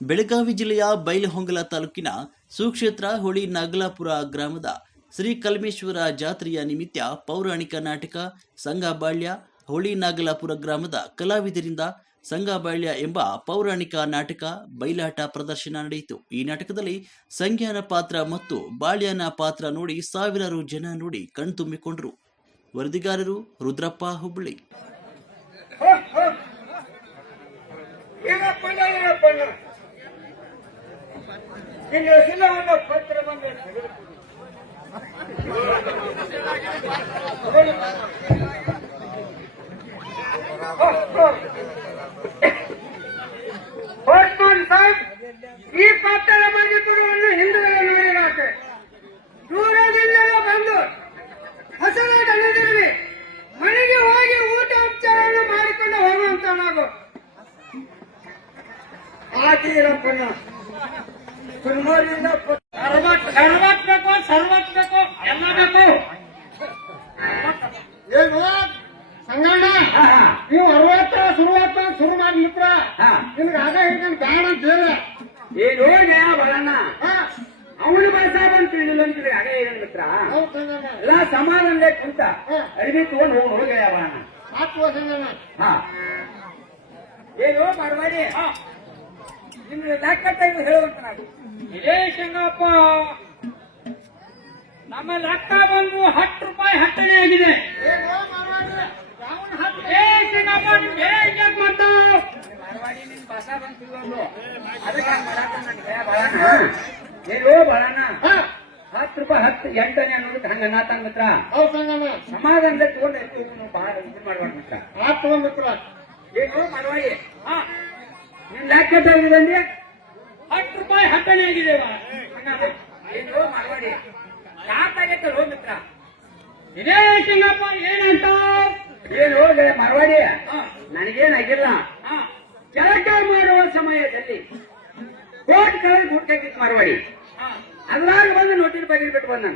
ಬೆಳಗಾವಿ ಜಿಲ್ಲೆಯ ಬೈಲಹೊಂಗಲ ತಾಲೂಕಿನ ಸುಕ್ಷೇತ್ರ ಹೊಳಿ ನಾಗಲಾಪುರ ಗ್ರಾಮದ ಶ್ರೀ ಕಲ್ಮೇಶ್ವರ ಜಾತ್ರೆಯ ನಿಮಿತ್ತ ಪೌರಾಣಿಕ ನಾಟಕ ಸಂಗಬಾಳ್ಯ ಹೊಳಿ ನಾಗಲಾಪುರ ಗ್ರಾಮದ ಕಲಾವಿದರಿಂದ ಸಂಗಬಾಳ್ಯ ಎಂಬ ಪೌರಾಣಿಕ ನಾಟಕ ಬಯಲಾಟ ಪ್ರದರ್ಶನ ನಡೆಯಿತು. ಈ ನಾಟಕದಲ್ಲಿ ಸಂಜ್ಞಾನ ಪಾತ್ರ ಮತ್ತು ಬಾಳ್ಯನ ಪಾತ್ರ ನೋಡಿ ಸಾವಿರಾರು ಜನ ನೋಡಿ ಕಣ್ತುಂಬಿಕೊಂಡರು. ವರದಿಗಾರರು ರುದ್ರಪ್ಪ ಹುಬ್ಬಳ್ಳಿ. ಈ ಪಾತ್ರ ಮಂದಿಪುರವನ್ನು ಹಿಂದೂಗಳು ನೋಡಿರಾಕೆ ದೂರದಿಂದಲೇ ಬಂದು ಹಸರಾಟ ನದಿಯಲ್ಲಿ ಮನೆಗೆ ಹೋಗಿ ಊಟ ಉಪಚಾರವನ್ನು ಮಾಡಿಕೊಂಡು ಹೋಗುವಂತ ನಾವು ಆಚೀರಪ್ಪನ ಕುರ್ಮೋರಿಯಿಂದ ಸರ್ವತ್ಬೇಕು ಸರ್ವತ್ಬೇಕು ಎಲ್ಲ ಬೇಕು. ಏನು ಸಂಗಣ್ಣ ನೀವು 60 ಶುರು ಮಾಡ್ಲಿಕ್ಕ ನಿಮ್ಗೆ ಆಗ ಹೇಳ್ಕೊಂಡು ಬೇಡ ಅಂತ ಹೇಳ ಏನು ಬರೋಣ ಅವನು ಬಯಸ ಬಂತಿಲ್ಲ ಅಂತೀರಿ ಆಗ ಏನ್ ಮಿತ್ರ ಎಲ್ಲ ಸಮಾಧಾನ ಕುಂತ ಅಡಿಗೆ ತಗೊಂಡು ಹೋಗಿ ಹುಡುಗ ಬರೋಣ ಏನು ಮಾಡಬೇಡಿ ನಿಮ್ಗೆ ಲೆಕ್ಕ ಹೇಳುವಂತ ನಾವು ಇದೇ ಶಂಗಪ್ಪ ನಮ್ಮ ಲೆಕ್ಕ ಬಂದು 10 ರೂಪಾಯಿ ಹಟ್ಟಣೆ ಆಗಿದೆ. ಏನು ಬರೋಣ 10 ರೂಪಾಯಿ 8 ಅನ್ನೋದಕ್ಕೆ ಹಂಗ ನಾತಂಗ ಮಿತ್ರ ಸಮಾಧಾನದ ತಗೊಂಡು ಬಹಳ ಇದು ಮಾಡ್ಬಾರ್ದು ಮಿತ್ರ ತಗೊಂಡ್ಮಿತ್ರ ಏನು ಮಾಡವಾಡಿ ನಿನ್ ಲೆಕ್ಕ ಇದೆ 10 ರೂಪಾಯಿ ಹಟ್ಟಣೆ ಆಗಿದೆ. ಏನು ಮಾಡವಾಡಿ ಯಾಕಾಗೈತೆ ಲೋ ಮಿತ್ರ ಇದೇ ಸಿಂಗಪ್ಪ ಏನಂತ ಏನು ಮರವಾಡಿ ನನಗೇನಾಗಿಲ್ಲ ಕೆಲಸ ಮಾಡುವ ಸಮಯದಲ್ಲಿ ಕೋರ್ಟ್ ಕಳೆದು ಹುಡ್ಕಾಗಿತ್ತು ಮರವಾಡಿ ಅದ್ರಾಗ ಬಂದು ನೋಟಿಸ್ ಬಗೆಲ್ ಬಿಟ್ಟು ಬಂದ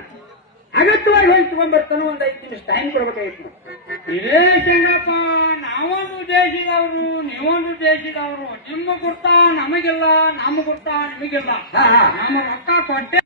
ಅಗತ್ಯವಾಗಿ ಹೋಗಿ ತಗೊಂಡ್ಬರ್ತಾನು ಒಂದ್ 5 ನಿಮಿಷ ಟೈಮ್ ಕೊಡ್ಬೇಕಾಗಿತ್ತು. ಇದೇ ಸಿಂಗಪ್ಪ ನಾವೊಂದು ದೇಶದವರು ನೀವೊಂದು ದೇಶದವರು ನಿಮ್ಮ ಗುರ್ತಾ ನಮಗಿಲ್ಲ ನಮ್ಮ ಗುರ್ತಾ ನಿಮಗಿಲ್ಲ ನಮ್ಮ ರೊಕ್ಕ ಕೊಟ್ಟೆ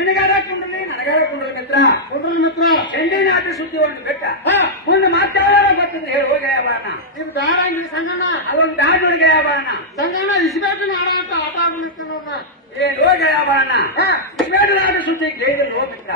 ನಿನಗಾರ ಕುಂಡ್ರಲಿ ನನಗಾರ ಕುಂಡ್ರಲಿ ಮಿತ್ರ ಚೆಂಡಿನಾಟ ಸುದ್ದಿ ಒಂದು ಬೆಟ್ಟ ಒಂದು ಮಾತಾಡೋ ಗೊತ್ತಿದ್ರೆ ಹೇಳಿ ಹೋಗಿ ಬಾಣ ಇದು ದಾರಂಗಿ ಸಂಗಣ್ಣ ಅದೊಂದು ಬ್ಯಾಟ್ ಹೊಡಿಗೆ ಬಾಣ ಸಂಗಣ್ಣ ಇಸ್ಬೇಕನ್ನ ಆಟ ಆಟ ಆಗ್ಬಿಡ್ತೀನಿ ಏನ್ ಹೋಗಿ ಬಾಣ ನಾಟ ಸುದ್ದಿ ಕೇಳಿದ್ರೆ ಹೋಗ್ ಮಿತ್ರ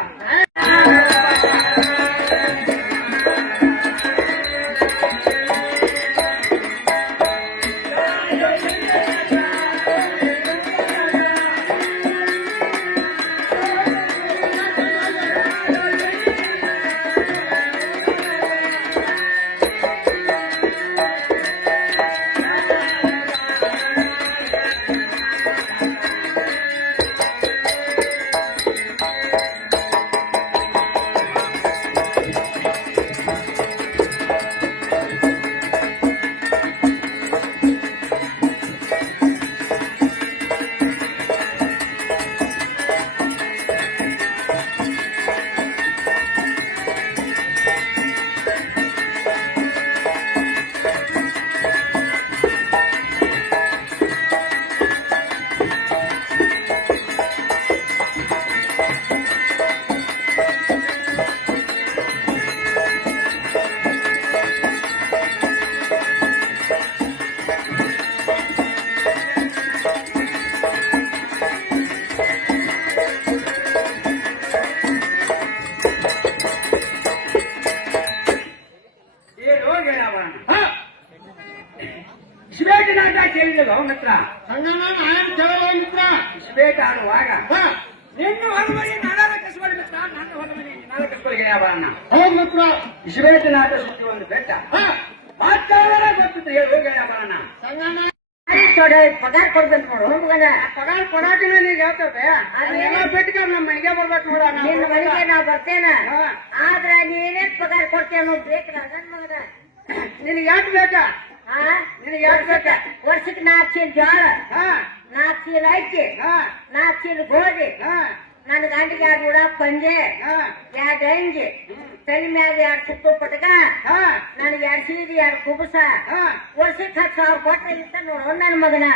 ಇಸ್ಬೇಟ್ ನಾಟ ಕೇಳಿದ್ರು ಮಿತ್ರ ಸಂಗಣ್ಣ ನಾನು ಕೇಳಲ್ಲ ಮಿತ್ರ ಇಸ್ಬೇಟ್ ಆಡುವಾಗ ನಿನ್ನ ಹೊರಮನಿ ನಾನಾರ ಕಸ್ಬಾಡಿ ಮಿತ್ರ ನನ್ನ ಹೊರಮನಿ ನಾಲ್ಕು ಕಸ್ಬಾಡಿಗೆ ಯಾವಣ್ಣ ಹೌದು ಮಿತ್ರ ಇಸ್ಬೇಟ್ ನಾಟ ಸುದ್ದಿ ಒಂದು ಬೆಟ್ಟ ಮಾತಾಡೋರ ಗೊತ್ತಿತ್ತು ಹೇಳಿ ಹೋಗಿ ಯಾವಣ್ಣ ಸಂಗಣ್ಣ ಪಗಾರ ಕೊಡ್ಬೇಕು ನೋಡು ಹೋಗಣ ಪಗಾರ ಕೊಡಾಕಿನ ನೀಗ ಹೇಳ್ತದೆ ಅದೆಲ್ಲ ಬಿಟ್ಕ ನಮ್ಮ ಮನೆಗೆ ಬರ್ಬೇಕು ನೋಡ ನಿನ್ನ ಮನೆಗೆ ನಾವ್ ಬರ್ತೇನ ಆದ್ರ ನೀನೇನ್ ಪಗಾರ ಕೊಡ್ತೇವ ಅನ್ನೋದು ಬೇಕಲ್ಲ ನನ್ ಮಗನ ನಿನಗೆ ಯಾಕೆ ಬೇಕಾ ನಿನಗೆ ಯಾಕೆ ಬೇಕ ವರ್ಷಕ್ಕೆ 4 ಚೀಲ ಜೋಳ 4 ಚೀಲ ಅಕ್ಕಿ 4 ಚೀಲ ಗೋಧಿ ನನ್ನ ಗಂಡಿಗೆ 2 ಉಡ ಪಂಜೆ 2 ಅಂಗಿ ತಲೆ ಮ್ಯಾಗ 2 ಸುತ್ತು ಪಟಕ ನನಗೆ 2 ಸೀರೆ 2 ಕುಬಸ ವರ್ಷಕ್ಕೆ 10,000 ಕೊಟ್ರೆ ಇತ್ತ ನೋಡು ನನ್ನ ಮಗನ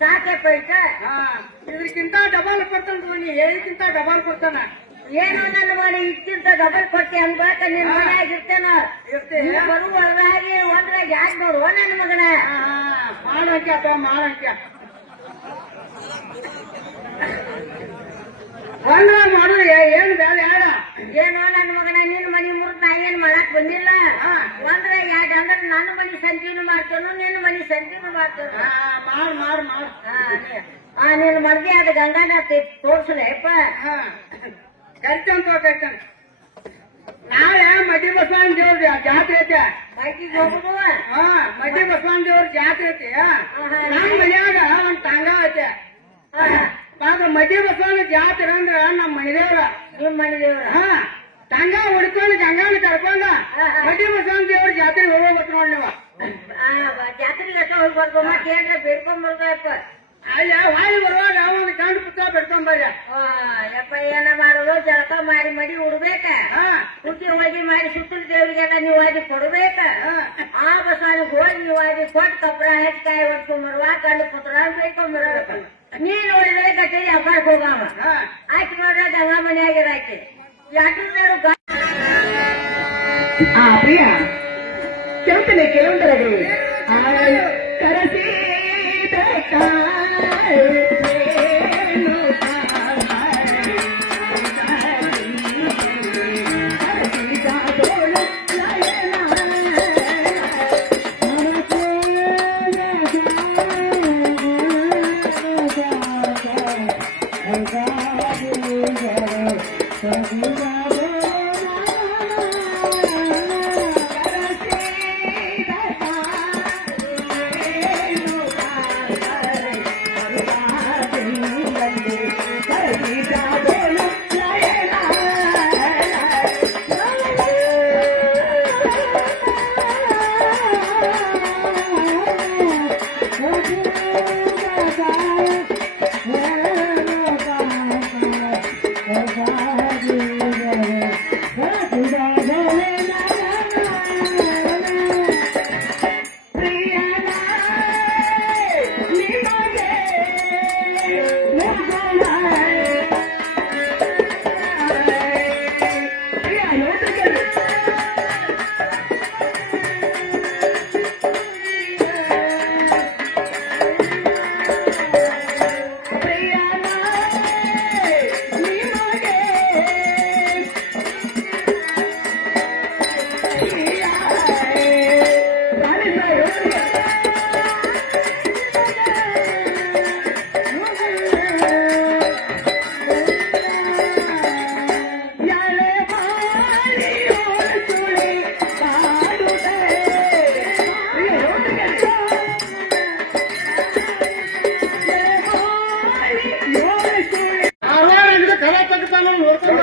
ಸಾಕಪ್ಪ ಇಟ್ಟ ಇದಕ್ಕಿಂತ ಡಬಲ್ ಕೊಡ್ತಾನ ನೀ ಹೇಳಿಕ್ಕಿಂತ ಡಬಲ್ ಕೊಡ್ತಾನ ಏನೋ ನನ್ನ ಮನೆ ಇಕ್ಕಿಂತ ಡಬಲ್ ಕೊಟ್ಟೆ ಅನ್ಬೇಕ ನಿನ್ ಮನ್ಯಾಗ ಇರ್ತೇನ ಬರುವರಾಗಿ ಒಂದ್ರಾಗ ಯಾಕೆ ನೋಡು ನನ್ನ ಮಗನ ಮಾಡಂಕ್ಯ ಮಾಡಂಕ್ಯ ಒಂದ್ರಾಗ ಮಾಡು ಏನು ಬೇಡ ಹೇಳ ಏನೋ ನನ್ನ ಮಗನ ನಿನ್ ಮನಿ ಮುರಿದ್ ನಾ ಏನ್ ಮಾಡಕ್ ಬಂದಿಲ್ಲ ಒಂದ್ರಾಗ 2 ಅಂದ್ರೆ ನನ್ನ ಮನಿ ಸಂಜೀನು ಮಾಡ್ತೇನು ನಿನ್ನ ಮನಿ ಸಂಜೀನು ಮಾಡ್ತೇನು ಮಾಡ್ ನಿನ್ ಮರ್ಗೆ ಅದು ಗಂಗಾನ ತೋರ್ಸಲೇಪ್ಪ ಕರ್ಕೊಂಡ್ ನಾಳೆ ಮಡ್ಡಿ ಬಸವಣ್ಣ ದೇವ್ರ ಜಾತ್ರೆ ಐತೆ ಬೈಕಿಗೆ ಹೋಗುದು ಮಡ್ಡಿ ಬಸವಣ್ಣ ದೇವ್ರ ಜಾತ್ರೆ ಐತಿ ನಮ್ ಮನ್ಯಾಗ ಒಂದ್ ತಂಗ ಐತೆ ಮಡ್ಡಿ ಬಸವಣ್ಣ ಜಾತ್ರೆ ಅಂದ್ರ ನಮ್ ಮನೆದೇವ್ರ ನಿಮ್ ಮನಿ ದೇವ್ರ ತಂಗ ಹೊಡ್ಕೊಂಡು ಗಂಗಾನ ಕರ್ಕೊಂಡ ಮಡ್ಡಿ ಬಸವಣ್ಣ ದೇವ್ರ ಜಾತ್ರೆ ಹೋಗ್ಬೇಕು ನೋಡ್ ನೀವು ಜಾತ್ರೆಗೆ ಹೋಗಿ ಬರ್ಬೋ ಮತ್ತೆ ಏನ್ರ ಬೇಡ್ಕೊಂಡ್ ಬರ್ಬೇಕಪ್ಪ ಅಲ್ಲ ವಾಯಿ ಬರುವಾಗ ಒಂದು ಕಂಡು ಪುಸ್ತಕ ಬಿಡ್ಕೊಂಬರ್ಯ ಯಪ್ಪ ಏನ ಮಾಡೋದು ಜಳಕ ಮಾಡಿ ಮಡಿ ಉಡ್ಬೇಕ ಹುಟ್ಟಿ ಹೋಗಿ ಮಾಡಿ ಸುತ್ತಲ ದೇವರಿಗೆಲ್ಲ ನೀವು ಅದಿ ಕೊಡ್ಬೇಕ ಆ ಬಸವನಿಗೆ ಹೋಗಿ ನೀವು ಅದಿ ಕೊಟ್ಟು ಕಪ್ರ ಹೆಚ್ಚಕಾಯಿ ಹೊಡ್ಕೊಂಬರುವ ಗಂಡು ಪುತ್ರ ಬೇಕೊಂಬರ್ಬೇಕು ನೀ ನೋಡಿದ್ರೆ ಕಚೇರಿ ಹಬ್ಬಕ್ಕೆ ಹೋಗವ ಆಕಿ ನೋಡ್ರೆ ಗಂಗಾ ಮನೆ ಆಗಿರಾಕಿ ಯಾಕೆ ನೋಡು ಪ್ರಿಯ ಕೆಂಪನೆ ಕೆಲವೊಂದರಗಳು ಕರಸಿ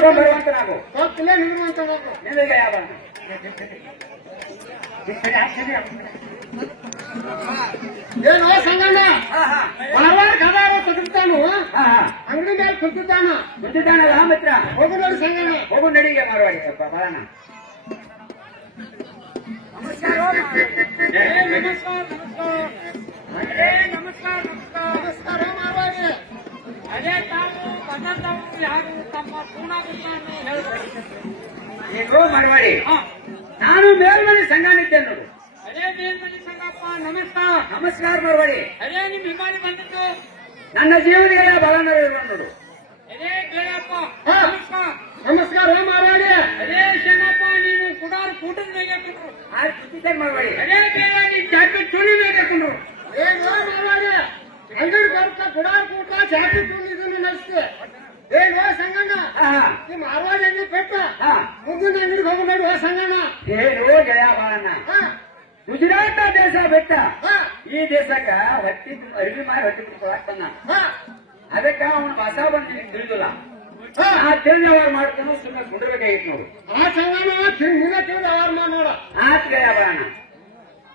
ಬರುವಂತನಾಗು ಗೊತ್ತಿಲ್ಲ ನಿಂದ್ರುವಂತ ನಿನಗೆ ಯಾವ ಏನೋ ಸಂಗಣ್ಣ ಹಲವಾರು ಕದಾರ ತೆಗೆದುತ್ತಾನು ಅಂಗಡಿ ಮೇಲೆ ಕುಂತಿದ್ದಾನ ಗೊತ್ತಿದ್ದಾನಲ್ಲ ಮಿತ್ರ ಹೋಗು ನೋಡಿ ಸಂಗಣ್ಣ ಹೋಗು ನಡಿಗೆ ಮಾರವಾಡಿ ಬರೋಣ ನಮಸ್ಕಾರ ನಮಸ್ಕಾರ ಮಾರವಾಡಿ ಅದೇ ತಾನು ಬಂದವರು ಯಾರು ತಮ್ಮ ಪೂರ್ಣಾಗುತ್ತಾನೆ ನೀನು ಮಾರವಾಡಿ ನಾನು ಮೇಲ್ಮನೆ ಸಂಘಾನಿದ್ದೆ ನೋಡು ಅದೇ ಮೇಲ್ಮನೆ ಸಂಗಪ್ಪ ನಮಸ್ಕಾರ ನಮಸ್ಕಾರ ಮಾರವಾಡಿ ಅದೇ ನಿಮ್ ವಿಮಾನಿ ಬಂದಿದ್ದು ನನ್ನ ಜೀವನಿಗೆಲ್ಲ ಬಲನರು ಇರುವ ನೋಡು ಅದೇ ಬೇಡಪ್ಪ ನಮಸ್ಕಾರ ನಮಸ್ಕಾರ ಮಾರವಾಡಿ ಅದೇ ಶನಪ್ಪ ನೀನು ಕುಡಾರು ಕೂಟದ ಮೇಲೆ ಹಾಕಿದ್ರು ಆ ಕುತ್ತಿದ್ದೆ ಮಾರವಾಡಿ ಅದೇ ಬೇಡ ನೀ ಚಾಪಿ ಚುಳಿ ಮೇಲೆ ಹಾಕಿದ್ರು ಏನೋ ಮಾರವಾಡಿ ಅಂಗಡಿ ಬರ್ತಾ ಕುಡಾರು ಕೂಟ ಚಾಪಿ ಚುಳಿ ಇದನ್ನು ನಡೆಸ್ತೆ ಏನೋ ಸಂಗಣ್ಣ ನಿಮ್ಮ ಮಾರವಾಡಿ ಅಂಗಡಿ ಬೆಟ್ಟ ಮುಂದಿನ ಅಂಗಡಿಗೆ ಹೋಗಿ ನೋಡುವ ಸಂಗಣ್ಣ ಏನು ಗೆಳೆಯ ಬಾಳಣ್ಣ ಗುಜರಾತ ದೇಶ ಬೆಟ್ಟ ಈ ದೇಶಕ್ಕ ಹೊಟ್ಟಿ ಅರಿವಿ ಮಾರಿ ಹೊಟ್ಟಿ ಬಿಡ್ತಾನ ಅದಕ್ಕ ಅವನ ಹೊಸ ಬಂದು ತಿಳಿದಿಲ್ಲ ಆ ತಿಳಿದವರು ಮಾಡ್ತಾನು ಸುಮ್ಮನೆ ಕುಂಡ್ರಬೇಕಾಗಿತ್ತು ನೋಡು ಆ ಸಂಗಣ್ಣ ನಿನ್ನ ತಿಳಿದ ಅವ್ರ ನೋಡ ಆತ್ ಗೆಳೆಯ ಬಾಳಣ್ಣ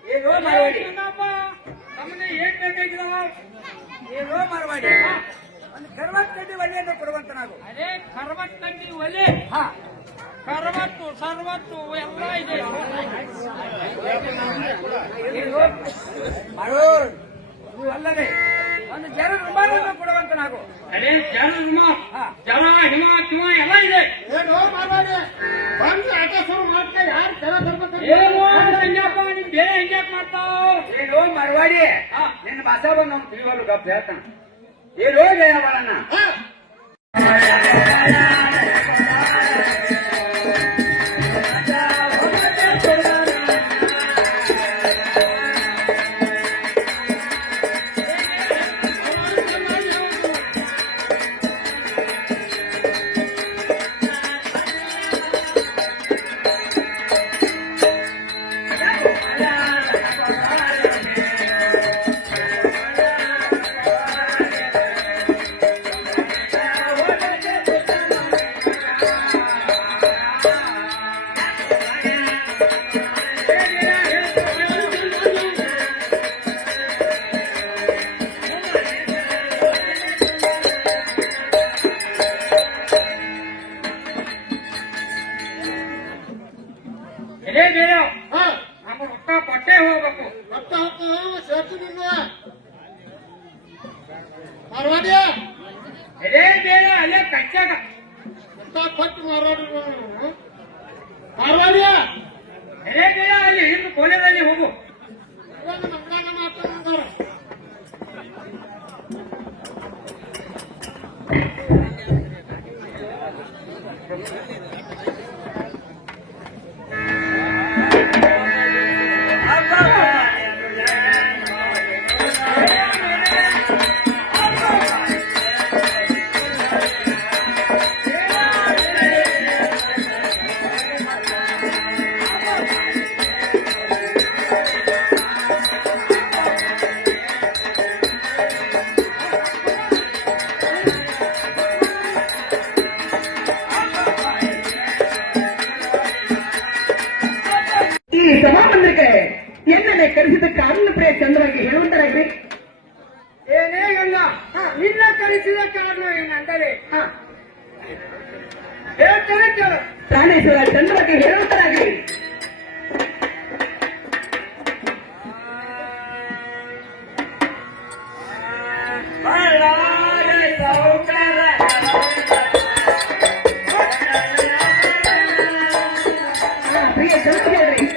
ಏನು ಮಾರವಾಡಿ ನಮ್ಮನೆ ಏನ್ ಬೇಕಾಗಿದಾವ ಏನು ಮಾರವಾಡಿ ಒಂದು ಕರ್ವತ್ತಡಿ ಒಲೆಯನ್ನು ಕೊಡುವಂತನಾಗು ಅದೇ ಕರ್ವತ್ತಂಡಿ ಒಲೆ ಕರ್ವತ್ತು ಸರ್ವತ್ತು ಎಲ್ಲ ಇದೆ ಇದು ಅಲ್ಲದೆ ಒಂದು ಜನ ರುಮಾಲನ್ನು ಕೊಡುವಂತನಾಗು ಅದೇ ಜನ ಜಲ ಹಿಮ ಕಿಮ ಎಲ್ಲ ಇದೆ ಏನು ಮಾತಾಡಿ ಬಂದು ಆಟ ಶುರು ಮಾಡ್ತಾ ಯಾರು ಜನ ಏನು ಸಂಜಾಪ ನಿಮ್ ಬೇರೆ ಹೆಂಗ್ಯಾಕ್ ಮಾಡ್ತಾವ ಏನು ಮರವಾಡಿ ನಿನ್ನ ಭಾಷಾ ಬಂದು ಅವ್ನು ತಿಳಿವಲು ಗಪ್ ಹೇಳ್ತಾನ ಏನು ಜಯ ಬಾಳಣ್ಣ ಇದೇ ಬೇರೆ ನಮ್ಮ ರೊಕ್ಕ ಪಟ್ಟೆ ಹೋಗ್ಬೇಕು ರೊಕ್ಕ ಸೇರ್ತೀನಿ ಮಾರವಾಡಿ ಇದೇ ಬೇರೆ ಅಲ್ಲೇ ಕಚ್ಚಾಗ ರೊಕ್ಕ ಕೊಟ್ಟು ಮಾರವಾಡಿ ಮಾರವಾಡಿ ಇದೇ ಬೇರೆ ಅಲ್ಲಿ ಹಿಂದೆ ಕೋಲೆದಲ್ಲಿ ಹೋಗು ನಮ್ಮದಾಗ ಮಾತಾಡ್ತಾರೆ ಈ ಸಭಾಮಂದಿರಕ್ಕೆ ಎನ್ನಡೆ ಕರೆಸಿದ ಕಾರಣ ಪ್ರಿಯ ಚಂದ್ರವಾಗಿ ಹೇಳುವಂತರಾಗ್ರಿ ಏನೇ ಇಲ್ಲ ನಿನ್ನ ಕಳಿಸಿದ ಕಾರಣ ಏನಂದರೆ ಹೇಳ್ತಾರೆ ಕೇಳು ಪ್ರಾಣೇಶ್ವರ ಚಂದ್ರವಾಗಿ ಹೇಳುವಂತರಾಗ್ರಿ ಪ್ರಿಯ ಚಂದ್ರ ಹೇಳ್ರಿ